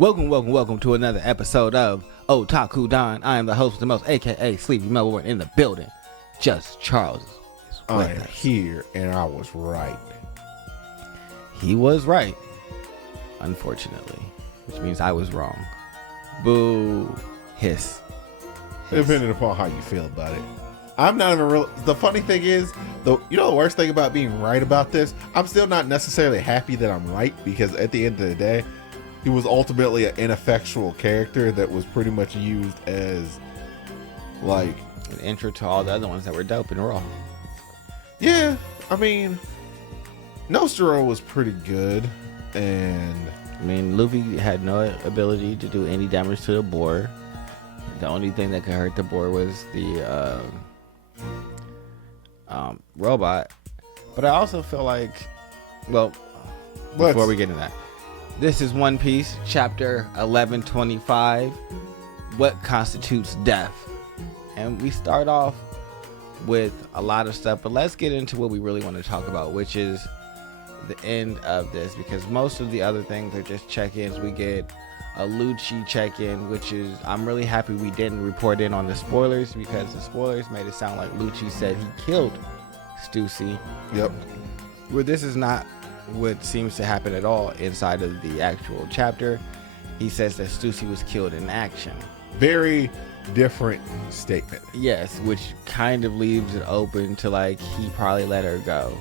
Welcome to another episode of Otaku Don. I am the host with the most, aka Sleepy Melbourne, in the building. Just Charles is with I am us. here, and I was right. He was right, unfortunately, which means I was wrong. Boo. Hiss. Depending upon how you feel about it. I'm not even real. The funny thing is, the worst thing about being right about this, I'm still not necessarily happy that I'm right, because at the end of the day, he was ultimately an ineffectual character that was pretty much used as, like, An intro to all the other ones that were dope and raw. yeah, I mean, Nostro was pretty good, and I mean, Luffy had no ability to do any damage to the boar. The only thing that could hurt the boar was the robot. But I also feel like, well, before we get into that, this is One Piece, chapter 1125, What Constitutes Death. And we start off with a lot of stuff, but let's get into what we really want to talk about, which is the end of this, because most of the other things are just check-ins. We get a Lucci check-in, which is, I'm really happy we didn't report in on the spoilers, because the spoilers made it sound like Lucci said he killed Stussy. yep. Where this is not what seems to happen at all inside of the actual chapter. He says that Stussy was killed in action. Very different statement. Yes, which kind of leaves it open to, like, he probably let her go.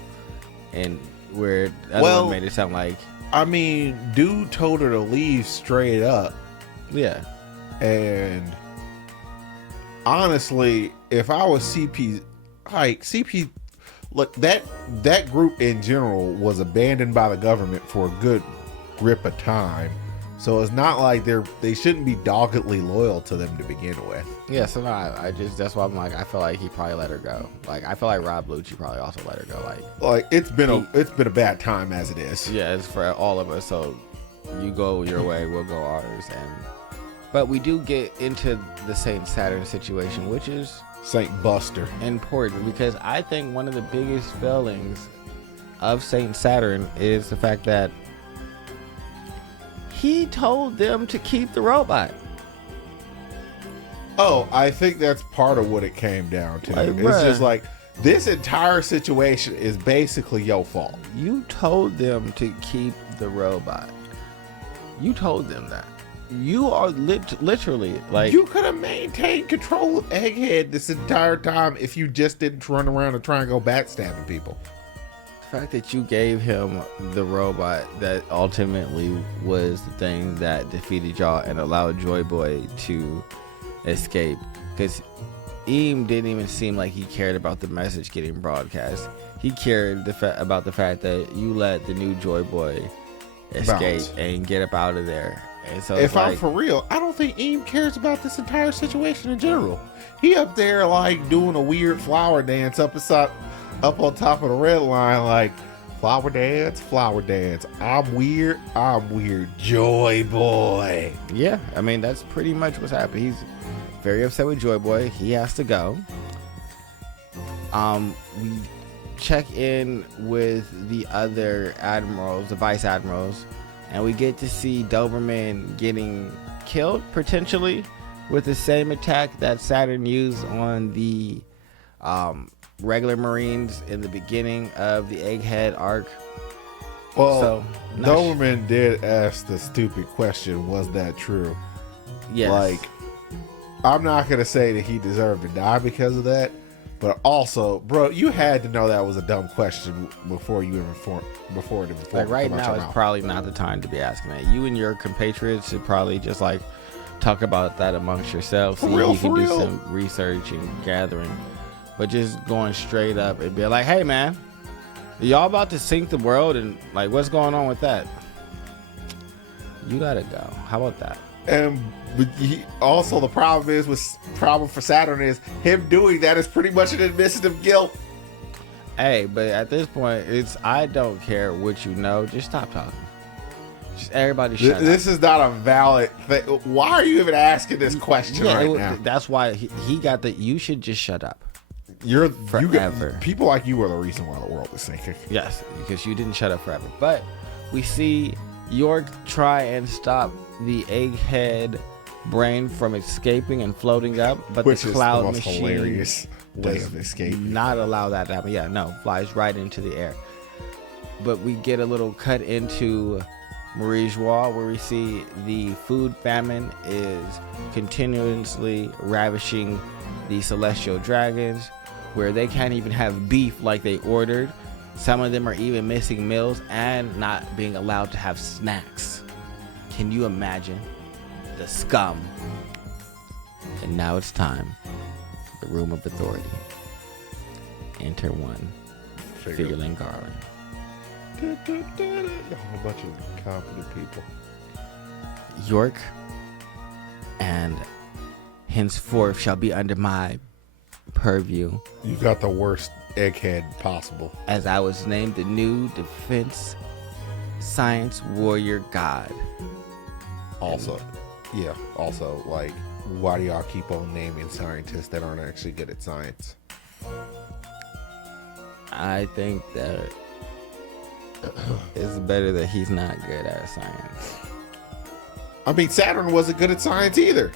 And where the other one made it sound like, I mean, dude told her to leave straight up. yeah. And honestly, if I was CP, look, that group in general was abandoned by the government for a good grip of time. So it's not like they shouldn't be doggedly loyal to them to begin with. Yeah, so no, I just, that's why I'm like, I feel like he probably let her go. Like, I feel like Rob Lucci probably also let her go. Like it's been a bad time as it is. Yeah, it's for all of us. So you go your way, we'll go ours. But we do get into the Saint Saturn situation, which is Saint Buster. important, because I think one of the biggest failings of Saint Saturn is the fact that he told them to keep the robot. Oh, I think that's part of what it came down to. Like, it's bruh, just like, this entire situation is basically your fault. you told them to keep the robot. You told them that. You are literally like, You could have maintained control of Egghead this entire time if you just didn't run around and try and go backstabbing people. the fact that you gave him the robot that ultimately was the thing that defeated y'all and allowed Joy Boy to escape. Because Eam didn't even seem like he cared about the message getting broadcast. He cared about the fact that you let the new Joy Boy escape Bounce. and get up out of there. And so If I'm for real, I don't think Eam cares about this entire situation in general. He up there like doing a weird flower dance up on top of the red line, like, flower dance. I'm weird, Joy Boy. yeah, I mean, that's pretty much what's happened. He's very upset with Joy Boy. He has to go. We check in with the other admirals, the vice admirals, and we get to see Doberman getting killed, potentially, with the same attack that Saturn used on the regular Marines in the beginning of the Egghead arc. Well, So, Doberman did ask the stupid question, was that true? yes. Like, I'm not going to say that he deserved to die because of that, but also, bro, you had to know that was a dumb question before you even before it even Like, right come out now your is mouth. probably not the time to be asking that. You and your compatriots should probably just, like, talk about that amongst yourselves. For See real, if you for can do real. some research and gathering. But just going straight up and be like, hey, man, y'all about to sink the world, and, like, what's going on with that? You gotta go. How about that? And also the problem for Saturn is him doing that is pretty much an admission of guilt. Hey, but at this point, I don't care what you know. Just stop talking. Just everybody shut up. This is not a valid thing. Why are you even asking this question right now? That's why he got the, you should just shut up. Forever. People like you are the reason why the world is sinking. Yes, because you didn't shut up forever. But we see York try and stop the egghead brain from escaping and floating up, but Which the is cloud the most machine hilarious way does of escape. not allow that to happen. Yeah, no, flies right into the air. But we get a little cut into Marie Joie, where we see the food famine is continuously ravishing the celestial dragons, where they can't even have beef like they ordered. Some of them are even missing meals and not being allowed to have snacks. Can you imagine the scum? And now it's time. The room of authority. Enter one. Figurine Garland. A whole bunch of competent people. York, and henceforth shall be under my purview, You got the worst egghead possible. as I was named the new defense science warrior god. Also, yeah. Also, like, why do y'all keep on naming scientists that aren't actually good at science? I think that it's better that he's not good at science. I mean, Saturn wasn't good at science either.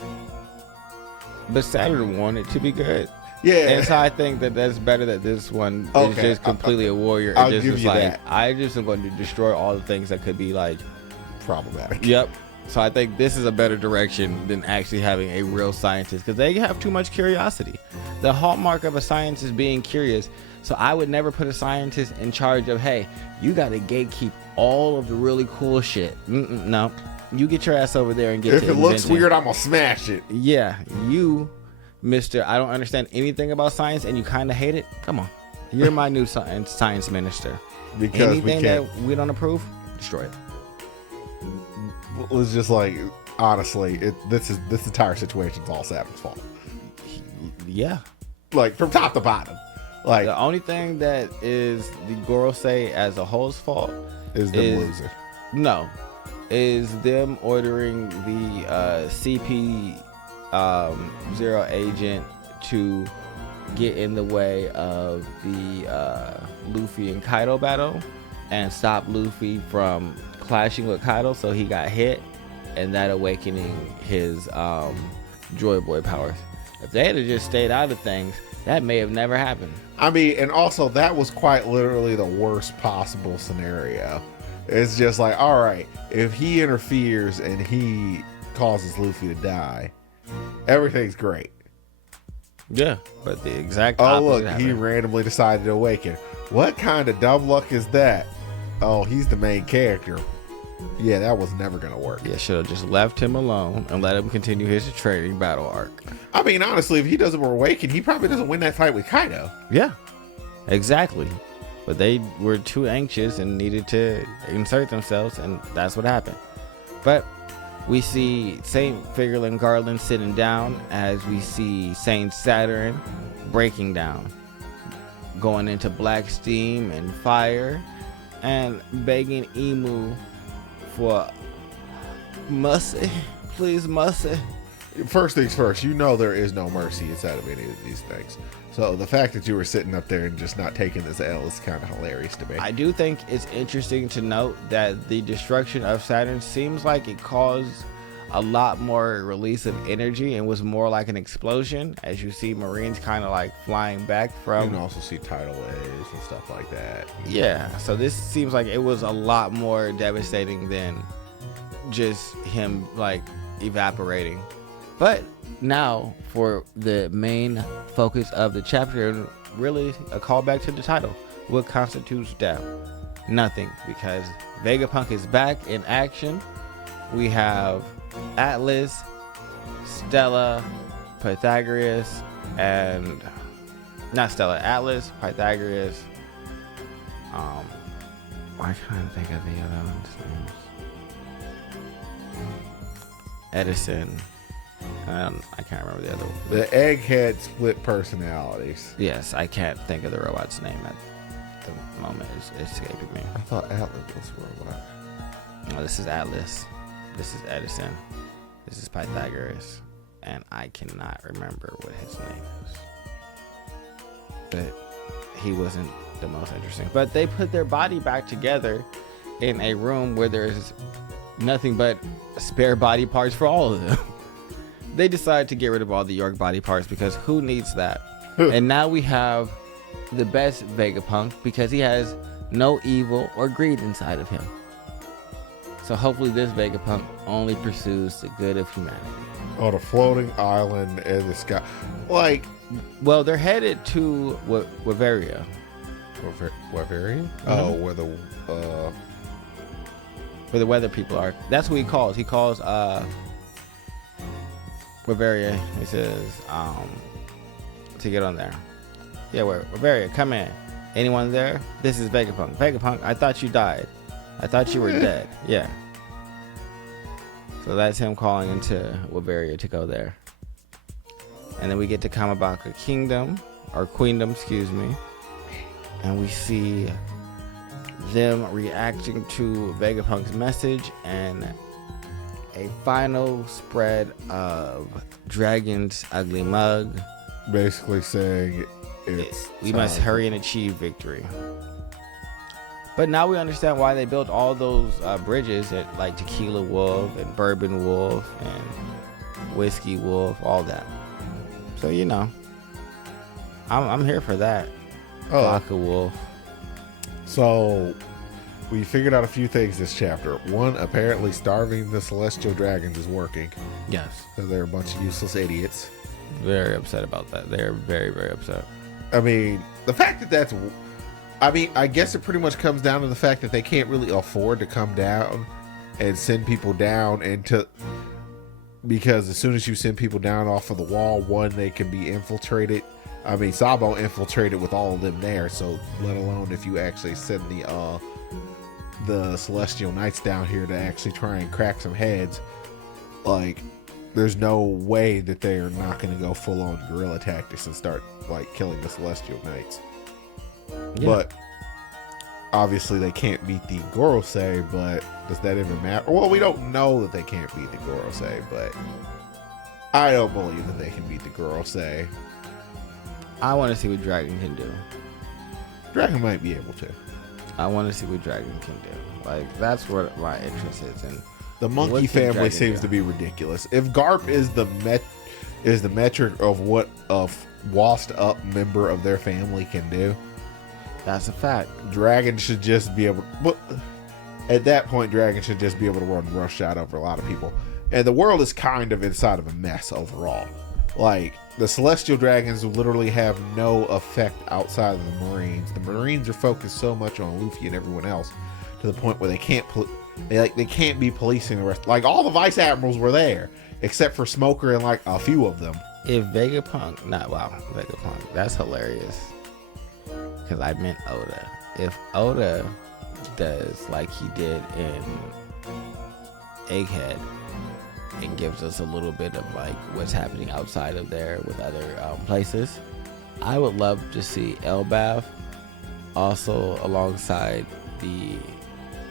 But Saturn wanted to be good. Yeah. And so I think that that's better that this one is Okay, just completely a warrior. I'll and just give was you like, that. I just am going to destroy all the things that could be like, Problematic. yep. So I think this is a better direction than actually having a real scientist, because they have too much curiosity. The hallmark of a scientist is being curious. So I would never put a scientist in charge of, hey, you got to gatekeep all of the really cool shit. No, you get your ass over there and get If to it looks inventing. weird, I'm gonna smash it. Yeah, you, Mr. I don't understand anything about science and you kind of hate it. Come on. You're my new science minister. Because Anything we can't. that we don't approve, destroy it. It's just like, honestly, this entire situation's all Saturn's fault. Yeah. Like, from top to bottom. Like, The only thing that is the Gorosei as a whole's fault is them losing. No, is them ordering the CP0 agent to get in the way of the Luffy and Kaido battle and stop Luffy from clashing with Kaido, so he got hit, and that awakening his Joy Boy powers. If they had just stayed out of things, that may have never happened. I mean, and also that was quite literally the worst possible scenario. It's just like, all right, if he interferes and he causes Luffy to die, everything's great. Yeah, but the exact Oh, opposite look, he happened. randomly decided to awaken. What kind of dumb luck is that? Oh, he's the main character. Yeah, that was never going to work. Yeah, should have just left him alone and let him continue his training battle arc. I mean, honestly, if he doesn't awaken, he probably doesn't win that fight with Kaido. Yeah, exactly. But they were too anxious and needed to insert themselves, and that's what happened. But we see Saint Figurine Garland sitting down as we see Saint Saturn breaking down, going into black steam and fire, and begging Emu for mercy. Please, mercy. First things first, you know there is no mercy inside of any of these things. So the fact that you were sitting up there and just not taking this L is kind of hilarious to me. I do think it's interesting to note that the destruction of Saturn seems like it caused a lot more release of energy and was more like an explosion, as you see Marines kind of like flying back You from. can also see tidal waves and stuff like that. Yeah, so this seems like it was a lot more devastating than just him like evaporating. But now for the main focus of the chapter, and really a callback to the title. What constitutes death? Nothing, because Vegapunk is back in action. We have Atlas, Stella, Pythagoras, and not Stella, Atlas, Pythagoras. I can't think of the other ones' names. Edison. I can't remember the other one. The egghead split personalities. Yes, I can't think of the robot's name at the moment. It's escaping me. I thought Atlas was a robot. No, this is Atlas. This is Edison. This is Pythagoras. And I cannot remember what his name is. But he wasn't the most interesting. But they put their body back together in a room where there's nothing but spare body parts for all of them. They decided to get rid of all the York body parts because who needs that? And now we have the best Vegapunk because he has no evil or greed inside of him. So hopefully this Vegapunk only pursues the good of humanity. Oh, the floating island in the sky. Like, well, they're headed to Wavaria. Wavaria? Mm-hmm. Oh, where the weather people are. That's who he calls. He calls Bavaria. He says to get on there. Yeah, where Bavaria, come in. Anyone there? This is Vegapunk. Vegapunk, I thought you died. I thought you were dead. Yeah. So that's him calling into Bavaria to go there. And then we get to Kamabaka Kingdom, or Queendom, excuse me. And we see them reacting to Vegapunk's message and a final spread of Dragon's ugly mug. Basically saying we must hurry and achieve victory. But now we understand why they built all those bridges at like Tequila Wolf and Bourbon Wolf and Whiskey Wolf, all that. So you know, I'm here for that. Vodka Wolf. So we figured out a few things this chapter. One, apparently starving the celestial dragons is working. Yes. Because they're a bunch of useless idiots. Very upset about that. They're very, very upset. I mean, the fact that I guess it pretty much comes down to the fact that they can't really afford to come down and send people down because as soon as you send people down off of the wall, one, they can be infiltrated. I mean, Sabo infiltrated with all of them there, so let alone if you actually send the Celestial Knights down here to actually try and crack some heads, like, there's no way that they are not going to go full-on guerrilla tactics and start, like, killing the Celestial Knights. Yeah. But, obviously, they can't beat the Gorosei, but does that even matter? Well, we don't know that they can't beat the Gorosei, but I don't believe that they can beat the Gorosei. I want to see what Dragon can do. Dragon might be able to. I want to see what Dragon can do. Like, that's what my interest is in. The monkey family seems to be ridiculous. If Garp is the metric of what a washed up member of their family can do, that's a fact. Dragon should just be able. Well, at that point, Dragon should just be able to run roughshod over a lot of people. And the world is kind of inside of a mess overall. Like, the Celestial Dragons literally have no effect outside of the Marines. The Marines are focused so much on Luffy and everyone else to the point where they can't they can't be policing the rest. Like, all the Vice Admirals were there, except for Smoker and like a few of them. If Vegapunk, Vegapunk, that's hilarious. Because I meant Oda. If Oda does like he did in Egghead and gives us a little bit of like what's happening outside of there with other places, I would love to see ELBAF also alongside the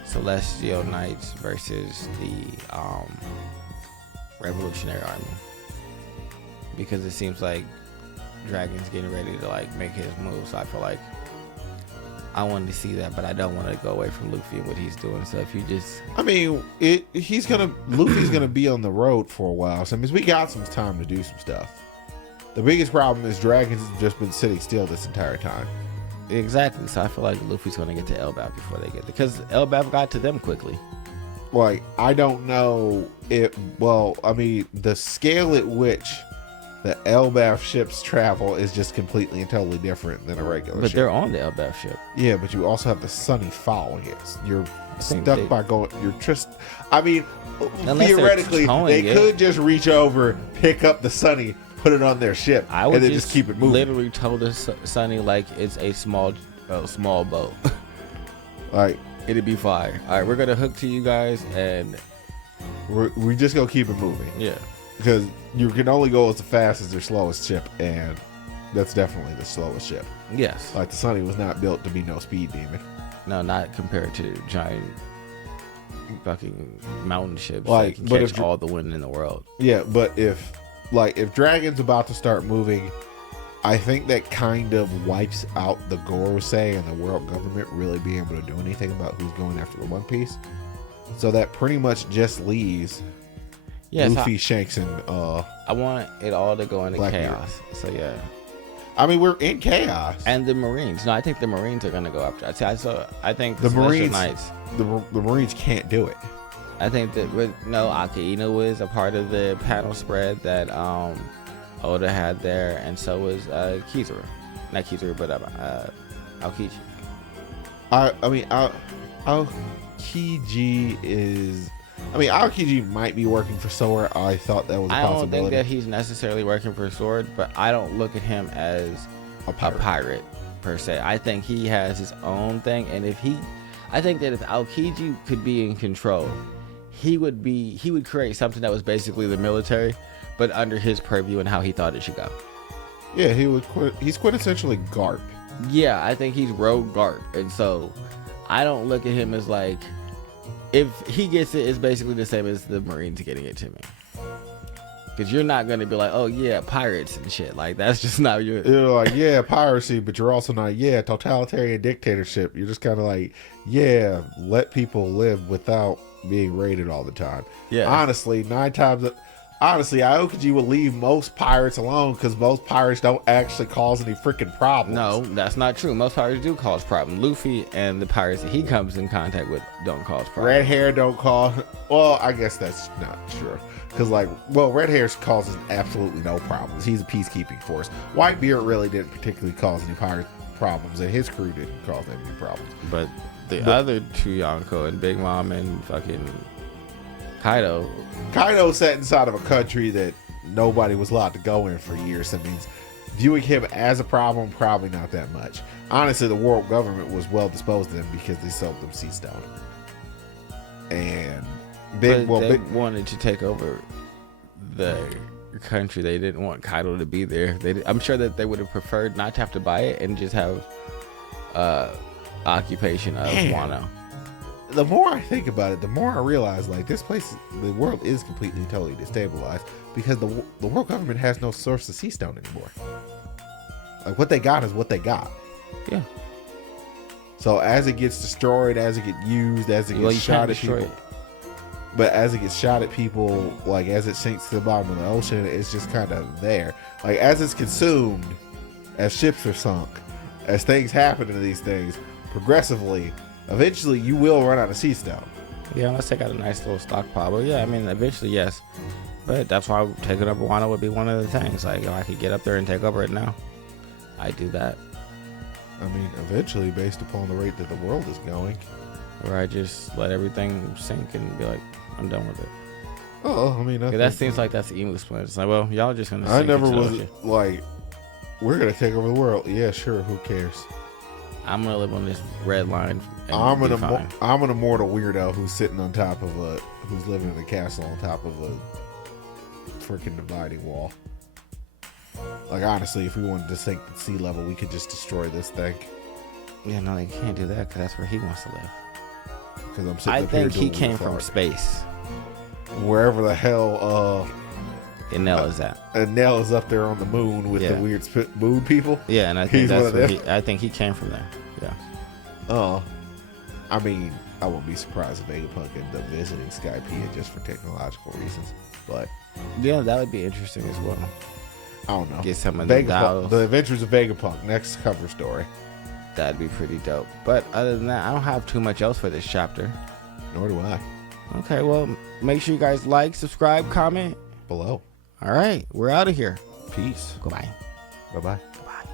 Celestial Knights versus the Revolutionary Army, because it seems like Dragon's getting ready to like make his move. So I feel like I wanted to see that, but I don't want to go away from Luffy and what he's doing. So if you just, I mean, Luffy's gonna be on the road for a while. So I mean, we got some time to do some stuff. The biggest problem is Dragon's just been sitting still this entire time. Exactly. So I feel like Luffy's gonna get to ELBAF before they get there, because ELBAF got to them quickly. Like, I don't know it. Well, I mean, the scale at which the ELBAF ships travel is just completely and totally different than a regular ship. But they're on the ELBAF ship. Yeah, but you also have the Sunny following it. You're stuck by going. You're just. I mean, theoretically, they could just reach over, pick up the Sunny, put it on their ship, and then just keep it moving. Literally told the Sunny like it's a small boat. Like, it'd be fire. All right, we're gonna hook to you guys, and we just gonna keep it moving. Yeah. Because you can only go as fast as their slowest ship, and that's definitely the slowest ship. Yes. Like, the Sunny was not built to be no speed demon. No, not compared to giant fucking mountain ships like, that can catch all the wind in the world. Yeah, but if Dragon's about to start moving, I think that kind of wipes out the Gorosei and the world government really being able to do anything about who's going after the One Piece. So that pretty much just leaves Luffy, Shanks, and I want it all to go into Blackbeard. chaos. So yeah. I mean, we're in chaos. And the Marines. No, I think the Marines are gonna go after. I think The Marines. Knights. The Marines can't do it. I think that Akainu was a part of the panel spread that Oda had there, and so was Kizaru. Not Kizaru, but Aokiji. Aokiji is. I mean, Aokiji might be working for Sora. I thought that was a possibility. I don't think that he's necessarily working for Sword, but I don't look at him as a pirate per se. I think he has his own thing, and I think that if Aokiji could be in control, he would create something that was basically the military, but under his purview and how he thought it should go. Yeah, he's quintessentially Garp. Yeah, I think he's rogue Garp, and so I don't look at him as like, if he gets it, it's basically the same as the Marines getting it to me. Because you're not going to be like, oh yeah, pirates and shit. Like, that's just not your... You're like, yeah, piracy, but you're also not, yeah, totalitarian dictatorship. You're just kind of like, yeah, let people live without being raided all the time. Yeah. Honestly, Aokiji will leave most pirates alone because most pirates don't actually cause any freaking problems. No, that's not true. Most pirates do cause problems. Luffy and the pirates that he comes in contact with don't cause problems. Red hair don't cause... Well, I guess that's not true. Because, red hair causes absolutely no problems. He's a peacekeeping force. Whitebeard really didn't particularly cause any pirate problems, and his crew didn't cause any problems. But the other two Yonko and Big Mom and fucking Kaido sat inside of a country that nobody was allowed to go in for years. That means viewing him as a problem, probably not that much. Honestly, the world government was well disposed of them because they sold them sea stone. And they wanted to take over the country. They didn't want Kaido to be there. I'm sure that they would have preferred not to have to buy it and just have occupation of Wano. The more I think about it, the more I realize, this place, the world is completely, totally destabilized because the world government has no source of sea stone anymore. What they got is what they got. Yeah. So as it gets destroyed, as it gets used, as it gets shot at people, but as it gets shot at people, as it sinks to the bottom of the ocean, it's just kind of there. As it's consumed, as ships are sunk, as things happen to these things, progressively, eventually you will run out of sea stone. Yeah, unless they got a nice little stockpile. But yeah, I mean, eventually, yes. But that's why taking over Wano would be one of the things. If I could get up there and take over it now, I'd do that. I mean, eventually, based upon the rate that the world is going. Or I just let everything sink and be like, I'm done with it. Oh, I mean, that seems like that's the English plan. It's like, well, y'all just gonna. I never was we're gonna take over the world. Yeah, sure. Who cares? I'm gonna live on this red line. I'm an immortal weirdo who's sitting on top of who's living in a castle on top of a freaking dividing wall. Honestly, if we wanted to sink the sea level, we could just destroy this thing. Yeah, no, they can't do that because that's where he wants to live. Because I'm sitting I up here think he came from space. Wherever the hell Enel is at. Enel is up there on the moon with the weird moon people. Yeah, and I think I think he came from there. Yeah. I mean, I wouldn't be surprised if Vegapunk ended up visiting Skypiea just for technological reasons. But yeah, that would be interesting as well. I don't know. Get some of the Adventures of Vegapunk, next cover story. That'd be pretty dope. But other than that, I don't have too much else for this chapter. Nor do I. Okay, well, make sure you guys like, subscribe, comment below. All right, we're out of here. Peace. Goodbye. Bye-bye. Goodbye.